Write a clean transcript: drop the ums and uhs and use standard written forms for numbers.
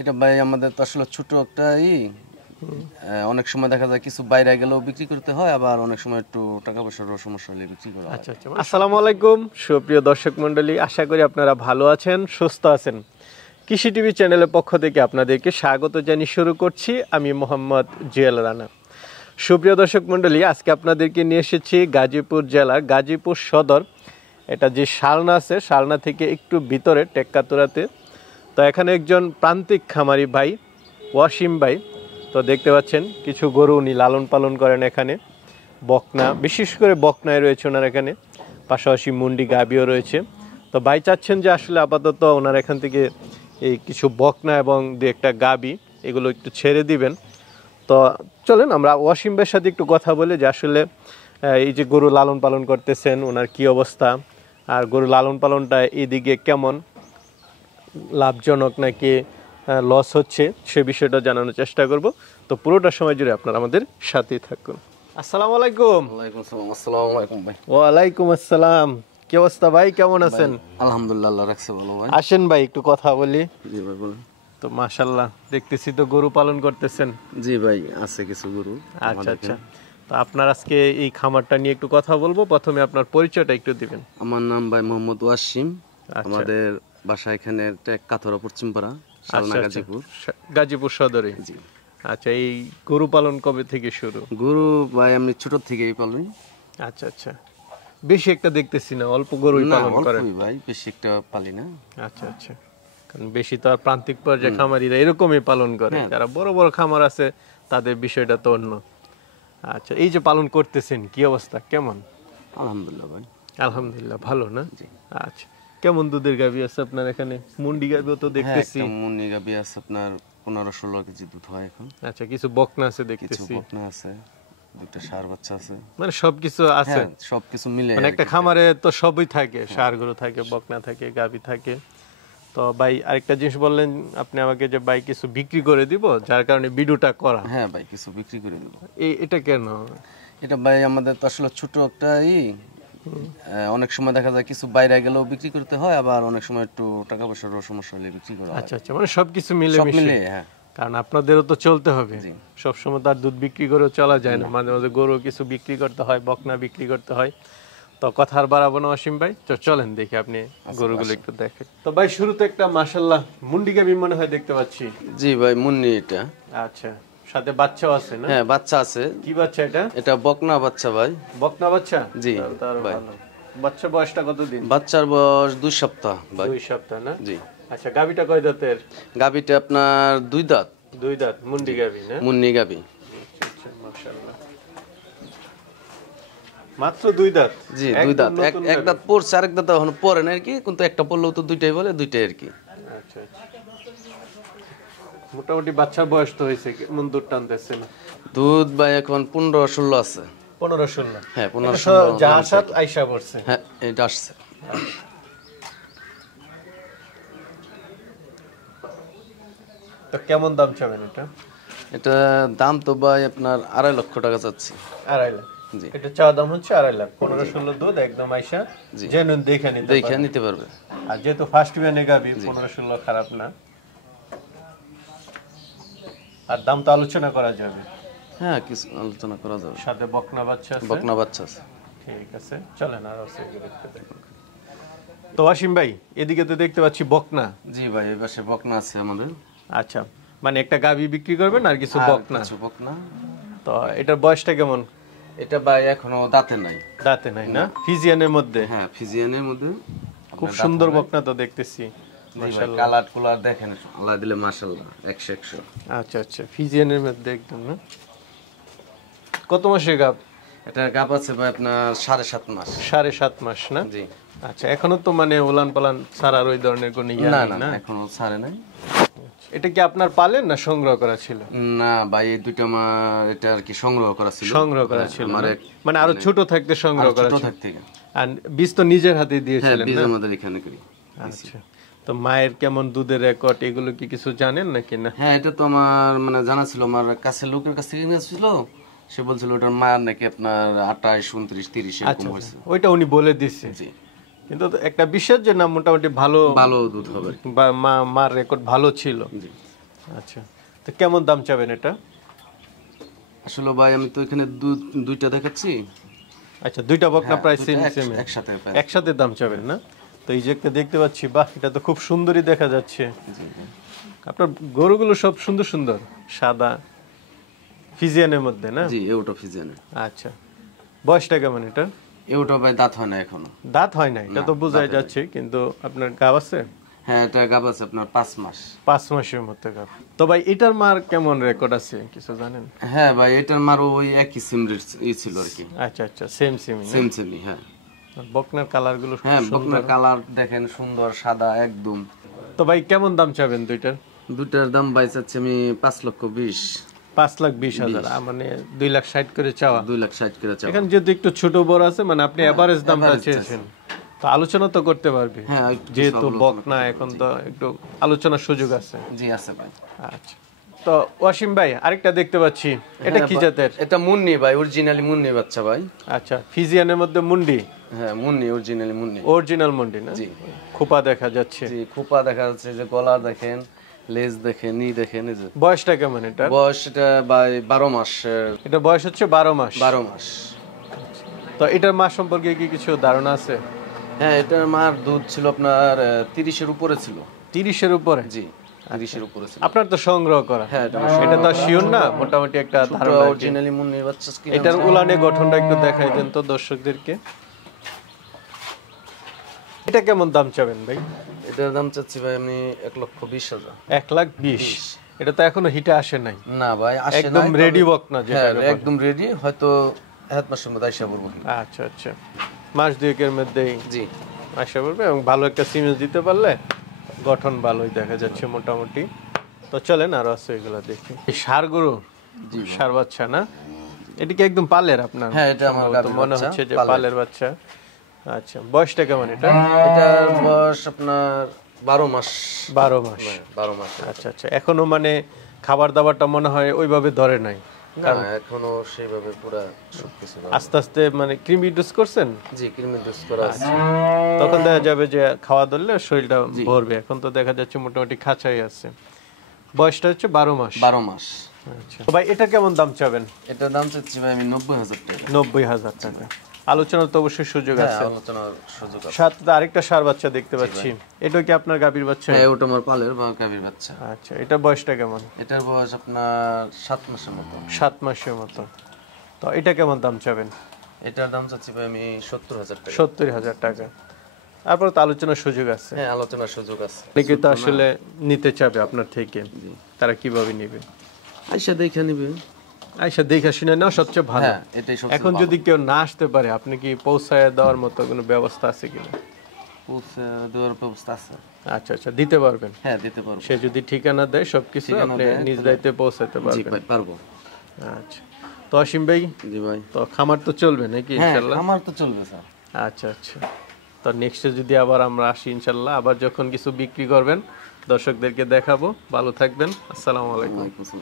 এটা ভাই আমাদের তো আসলে ছোট একটা অনেক সময় দেখা যায় কিছু বাইরে গেলেও বিক্রি করতে হয়, আবার অনেক সময় একটু টাকা পয়সার সমস্যা হলে বিক্রি করা হয়। আচ্ছা আচ্ছা। আসসালামু আলাইকুম সুপ্রিয় দর্শক মণ্ডলী, আশা করি আপনারা ভালো আছেন, সুস্থ আছেন। কৃষি টিভি চ্যানেলের পক্ষ থেকে আপনাদেরকে স্বাগত জানিয়ে শুরু করছি আমি মোহাম্মদ জুয়েল রানা। সুপ্রিয় দর্শক মণ্ডলী, আজকে আপনাদেরকে নিয়ে এসেছি গাজীপুর জেলার গাজীপুর সদর, এটা যে শালনা আছে শালনা থেকে একটু ভিতরে টেক্কাতুরাতে। তো এখানে একজন প্রান্তিক খামারি ভাই ওয়াসিম ভাই, তো দেখতে পাচ্ছেন কিছু গরু উনি লালন পালন করেন এখানে। বকনা, বিশেষ করে বকনায় রয়েছে ওনার এখানে, পাশাপাশি মুন্ডি গাবিও রয়েছে। তো ভাই চাচ্ছেন যে আসলে আপাতত ওনার এখান থেকে এই কিছু বকনা এবং দু একটা গাবি এগুলো একটু ছেড়ে দিবেন। তো চলেন আমরা ওয়াসিম ভাইয়ের সাথে একটু কথা বলে যে আসলে এই যে গরু লালন পালন করতেছেন ওনার কি অবস্থা, আর গরু লালন পালনটা এইদিকে কেমন, লাভজনক নাকি লস হচ্ছে, সে বিষয়টা জানানোর চেষ্টা করব। তো পুরোটা সময় জুড়ে আপনারা আমাদের সাথেই থাকুন। আসসালামু আলাইকুম। ওয়ালাইকুম আসসালাম। আসসালামু আলাইকুম ভাই। ওয়ালাইকুম আসসালাম। কি অবস্থা ভাই, কেমন আছেন? আলহামদুলিল্লাহ, আল্লাহ রাখছে ভালো ভাই। আসেন ভাই একটু কথা বলি। জি ভাই বলেন। তো মাশাআল্লাহ দেখতেছি তো গরু পালন করতেছেন। জি ভাই, আছে কিছু গরু। আচ্ছা আচ্ছা। তো আপনার আজকে এই খামারটা নিয়ে একটু কথা বলবো, প্রথমে আপনার পরিচয়টা একটু দিবেন। আমার নাম ভাই মোহাম্মদ ওয়াসিম। আমাদের বাসা এখানে কাথরা পশ্চিমপাড়া, শালনা, গাজীপুর। গাজীপুর সদরে। জি। আচ্ছা, এই গরু পালন কবে থেকে শুরু? গরু ভাই আমি ছোট থেকেই পালন। আচ্ছা আচ্ছা। বেশি একটা দেখতেছি না, অল্প গরুই পালন করেন ভাই, বেশি একটা পালি না। আচ্ছা আচ্ছা। কারণ বেশি তো আর প্রান্তিক পর্যায়ে খামারিরা এরকমই পালন করে, যারা বড় বড় খামার আছে তাদের বিষয়টা তো অন্য। আচ্ছা, এই যে পালন করতেছেন কি অবস্থা, কেমন? আলহামদুলিল্লাহ ভাই। আলহামদুলিল্লাহ ভালো না? আচ্ছা, কেমন দুধের গাভী আছে আপনার এখানে? মুন্ডি গাভীও তো দেখতেছি। মুন্ডি গাভী আছে আপনার 15-16 কেজি দুধ হয় এখন। আচ্ছা, কিছু বকনা আছে দেখতেছি। কিছু বকনা আছে, দুটো ষাঁড় বাচ্চা আছে, মানে সবকিছু আছে, সবকিছু মিলে। মানে একটা খামারে তো সবই থাকে, ষাঁড় গরু থাকে, বকনা থাকে, গাভী থাকে। তো ভাই আরেকটা জিনিস বললেন আপনি আমাকে যে ভাই কিছু বিক্রি করে দিব, যার কারণে ভিডিওটা করা। হ্যাঁ ভাই, কিছু বিক্রি করে দেব। এটা কেন? এটা ভাই আমাদের তো আসলে ছোট একটা অনেক সময় দেখা যায় কিছু বাইরে গেলেও বিক্রি করতে হয়, আবার অনেক সময় একটু টাকা পয়সার সমস্যা হলে বিক্রি করা হয়। আচ্ছা আচ্ছা, মানে সবকিছু মিলে মিশে। হ্যাঁ, কারণ আপনাদেরও তো চলতে হবে, সবসময় তার দুধ বিক্রি করেও চলা যায় না, মাঝে মাঝে গরু কিছু বিক্রি করতে হয়, বকনা বিক্রি করতে হয়। তো কথা আর বাড়াবো না অসীম ভাই, তো চলেন দেখি আপনি গরুগুলো একটু দেখেন। তো ভাই শুরুতে একটা মাশাআল্লাহ মুন্ডি গাভী মনে হয় দেখতে পাচ্ছি। জি ভাই, মুন্নি এটা। আচ্ছা, সাথে বাচ্চাও আছে না? হ্যাঁ, বাচ্চা আছে। কি বাচ্চা এটা? এটা বকনা বাচ্চা ভাই। বকনা বাচ্চা? জি ভাই। বাচ্চা বয়সটা কতদিন? বাচ্চার বয়স 2 সপ্তাহ ভাই। 2 সপ্তাহ না? জি। আচ্ছা, গাভীটা কয় দাঁতের? গাভীটা আপনার 2 দাঁত। 2 দাঁত মুন্ডি গাভী না? মুন্নি গাভী। আচ্ছা, মাশাআল্লাহ। মাত্র 2 দাঁত? জি, 2 দাঁত। এক দাঁত পড়ছে, আরেক দাঁত এখনো পড়ে না আর কি, কিন্তু একটা পড়লেও তো দুইটাই বলে, দুইটাই আর কি। আচ্ছা আচ্ছা। মোটামুটি বাচ্চার বয়স তো হয়েছে, কেমন দুধ টানতেছেন? দুধ ভাই এখন 15-16 আছে। 15-16? হ্যাঁ, 15-16 জাহাসাত আইসা পড়ছে। হ্যাঁ, এটা আসছে। তো কেমন দাম চাবেন এটা? এটা দাম তো ভাই আপনার 2.5 লক্ষ টাকা চাচ্ছি। 2.5 লাখ? জি। এটা চাওয়া দাম হচ্ছে 2.5 লাখ। 15-16 দুধ একদম আইসা জেনুইন দেখে নিতে পারবে। আর যেহেতু ফার্স্ট বিয়ানে গাবি, 15-16 খারাপ না। আর দাম তো আলোচনা করা যাবে। হ্যাঁ, কিছু আলোচনা করা যাবে। সাথে বকনা বাচ্চা আছে? বকনা বাচ্চা আছে। ঠিক আছে, চলেন আর দেখতে দেখুন। তো ওয়াসিম ভাই এদিকে তো দেখতে পাচ্ছি বকনা। জি ভাই, এই পাশে বকনা আছে আমাদের। আচ্ছা, মানে একটা গাভী বিক্রি করবেন আর কিছু বকনা? বকনা। তো এটার বয়সটা কেমন? এটা ভাই এখনো দাঁতে নাই। দাঁতে নাই না? ফিজিয়ানের মধ্যে? হ্যাঁ, ফিজিয়ানের মধ্যে। খুব সুন্দর বকনা তো দেখতেছি, মাশাআল্লাহ। কালার কুলার দেখেন, আল্লাহ দিলে মাশাআল্লাহ 100-100। আচ্ছা আচ্ছা, ফিজিয়ানের মধ্যে একদম না? কত মাসের গাব? এটা গাব আছে ভাই আপনার 7.5 মাস। 7.5 মাস না? জি। আচ্ছা, এখনো তো মানে ওলান পালান ছাড়ার ওই ধরনের কোনো ইয়া নেই না? এখনো ছাড়ে নাই। এটা কি আপনার পালেন না সংগ্রহ করা ছিল? না ভাই, এই দুইটা মা এটা আর কি সংগ্রহ করা ছিল। সংগ্রহ করা ছিল মানে আরো ছোট থাকতে সংগ্রহ করা ছিল? আর বীজ তো নিজের হাতে দিয়েছিলেন? বীজ আমাদের এখানে করি। আচ্ছা, তো মায়ের কেমন দুধের রেকর্ড এগুলো কি কিছু জানেন নাকি না? হ্যাঁ, এটা তো আমার মানে জানা ছিল, আমার কাছে লোকের কাছ থেকে নিয়েছিল। সে বলছিল ওটার মায়ের নাকি আপনার 28, 29, 30 এরকম হয়েছে। ওইটা উনি বলে দিচ্ছে। জি। কিন্তু একটা বিশ্বাস যে না মোটামুটি ভালো ভালো দুধ হবে, মার রেকর্ড ভালো ছিল। আচ্ছা, তো কেমন দাম চাবেন এটা? আসলে ভাই আমি তো এখানে দুইটা দেখাচ্ছি। আচ্ছা, দুইটা বকনা প্রায় সেম দুইটা সেম একসাথে একসাথে দাম চাবেন না? তো এই যে একটা দেখতে পাচ্ছি, বাহ, এটা তো খুব সুন্দরই দেখা যাচ্ছে। জি জি। আপনার গরুগুলো সব সুন্দর সুন্দর, সাদা ফিজিয়ানের মধ্যে না? জি এওটা ফিজিয়ানের। আচ্ছা, বয়সটা কেমন এটা? এওটা ভাই দাঁত হয় না এখনো। দাঁত হয় না, এটা তো না, বোঝাই দাঁত যাচ্ছে, কিন্তু আপনার গাব আছে? হ্যাঁ এটা গাব আছে আপনার 5 মাস। 5 মাসের মতো গাব। তো ভাই এটার মার কেমন রেকর্ড আছে কিছু জানেন? হ্যাঁ ভাই এটার মারও ওই একই সিম ছিল আর কি। আচ্ছা আচ্ছা, সেম সেম। সেমই হ্যাঁ। বকনার কালার গুলো হ্যাঁ সুন্দর। বকনার কালার দেখেন সুন্দর সাদা একদম। তো ভাই কেমন দাম চাবেন দুইটার? দুটার দাম ভাই চাচ্ছি আমি 5,20,000। 5,20,000, মানে 2,60,000 করে চাওয়া। 2,60,000 করে চাও। এখানে যদি একটু ছোট বড় আছে, মানে আপনি এভারেজ দামটা average চেয়েছেন, তো আলোচনা তো করতে পারবে। হ্যাঁ একটু কিছু যেহেতু আলোচনা বকনা, এখন তো একটু আলোচনার সুযোগ আছে। জি আছে ভাই। আচ্ছা, তো ওয়াসিম ভাই আরেকটা দেখতে পাচ্ছি, এটা কি জাতের? এটা মুন্নি ভাই, অরিজিনালি মুন্নি বাচ্চা ভাই। আচ্ছা, ফিজিয়ানের মধ্যে মুন্ডি? হ্যাঁ মুন্নি, অরিজিনালি মুন্নি। অরিজিনাল মুন্ডি না? জি। খোপা দেখা যাচ্ছে। জি খোপা দেখা যাচ্ছে, যে গলা দেখেন, লেজ দেখেন, নি দেখেন, এই যে। বয়সটা কেমন এটা? বয়স এটা ভাই 12 মাস। এটা বয়স হচ্ছে 12 মাস। 12 মাস। তো এটার মা সম্পর্কে কি কিছু ধারণা আছে? হ্যাঁ এটার মার দুধ ছিল আপনার 30-এর উপরে ছিল। 30-এর উপরে? জি 30-এর উপরে ছিল। আপনার তো সংগ্রহ করা। হ্যাঁ এটা তো শিওর না, মোটামুটি একটা ধারণা আর কি। অরিজিনালি মুন্নির বাচ্চা কি। এটার উলানে গঠনটা একটু দেখাই দেন তো দর্শকদেরকে। এটা কেমন দাম চাবেন ভাই? এটার দাম চাচ্ছি ভাই আমি 1,20,000। 1,20,000? এটা তো এখনো হিটে আসে নাই। না ভাই আসে না, একদম রেডি বক না যেটা? হ্যাঁ একদম রেডি, হয়তো এক মাসের মধ্যে আইসা পড়বো। আচ্ছা আচ্ছা, মাস দুয়েকের মধ্যেই জি আসা পড়বে, এবং ভালো একটা সিমেন্স দিতে পারলে গঠন ভালোই দেখা যাচ্ছে মোটামুটি। তো চলেন আরো আছে এগুলা দেখি। এই ষাঁড় গরু, ষাঁড় বাচ্চা না? এটা কি একদম পালের আপনার? হ্যাঁ এটা আমার সম্ভবত মনে হচ্ছে যে পালের বাচ্চা। আচ্ছা, বয়সটা কেমন এটা? এটার বয়স আপনার 12 মাস। 12 মাস। 12 মাস। আচ্ছা আচ্ছা, এখনো মানে খাবার দাবারটা মনে হয় ওইভাবে ধরে নাই? না এখনো সেইভাবে পুরা সবকিছু। আস্তে আস্তে মানে কৃমি ডোজ করছেন? জি কৃমি ডোজ করা আছে। তখন দেখা যাবে যে খাওয়া ধরলে শরীরটা ভরবে, এখন তো দেখা যাচ্ছে মোটামুটি খাঁচাই আছে। বয়সটা হচ্ছে 12 মাস। 12 মাস। আচ্ছা, তো ভাই এটা কেমন দাম চাবেন? এটার দাম চাচ্ছি ভাই আমি 90,000 টাকা। 90,000 টাকা। আলোচনার তো অবশ্যই সুযোগ হ্যাঁ আছে। আলোচনার সুযোগ আছে। সাথে আরেকটা ষাঁড় বাচ্চা দেখতে পাচ্ছি, এটা কি আপনার গাভীর বাচ্চা? হ্যাঁ ওটা আমার পালের বা গাভীর বাচ্চা। আচ্ছা, এটা বয়সটা কেমন? এটার বয়স আপনার 7 মাসের মতো। 7 মাসের মতো। তো এটা কেমন দাম চাবেন? এটার দাম চাচ্ছি ভাই আমি 70,000 টাকা। 70,000 টাকা। তারপর তো আলোচনার সুযোগ আছে। হ্যাঁ আলোচনার সুযোগ আছে। অনেকে তো আসলে নিতে চাবে আপনার থেকে, তারা কিভাবে নেবে? আইসা দেখে নিবে। আইসা দেখে শুনে নাও সবচেয়ে ভালো। হ্যাঁ এটাই সবচেয়ে এখন যদি কেউ না আসতে পারে, আপনি কি পৌঁছায় দেওয়ার মতো কোনো ব্যবস্থা আছে কিনা? পৌঁছে দেওয়ার ব্যবস্থা আছে। আচ্ছা আচ্ছা, দিতে পারবেন? হ্যাঁ দিতে পারবো। সে যদি ঠিকানা দেয় সবকিছু আপনি নিজ দায়িত্বে পৌঁছাতে জি পারবেন? ভাই পারবো। আচ্ছা, তো অসীম ভাই, জি ভাই। তো খামার তো চলবে নাকি হ্যাঁ ইনশাল্লাহ? আমার তো চলবে স্যার। আচ্ছা আচ্ছা, তো নেক্সটে যদি আবার আমরা আসি ইনশাল্লাহ, আবার যখন কিছু বিক্রি করবেন দর্শকদেরকে দেখাবো। ভালো থাকবেন, আসসালামু আলাইকুম। ওয়ালাইকুম আসসালাম।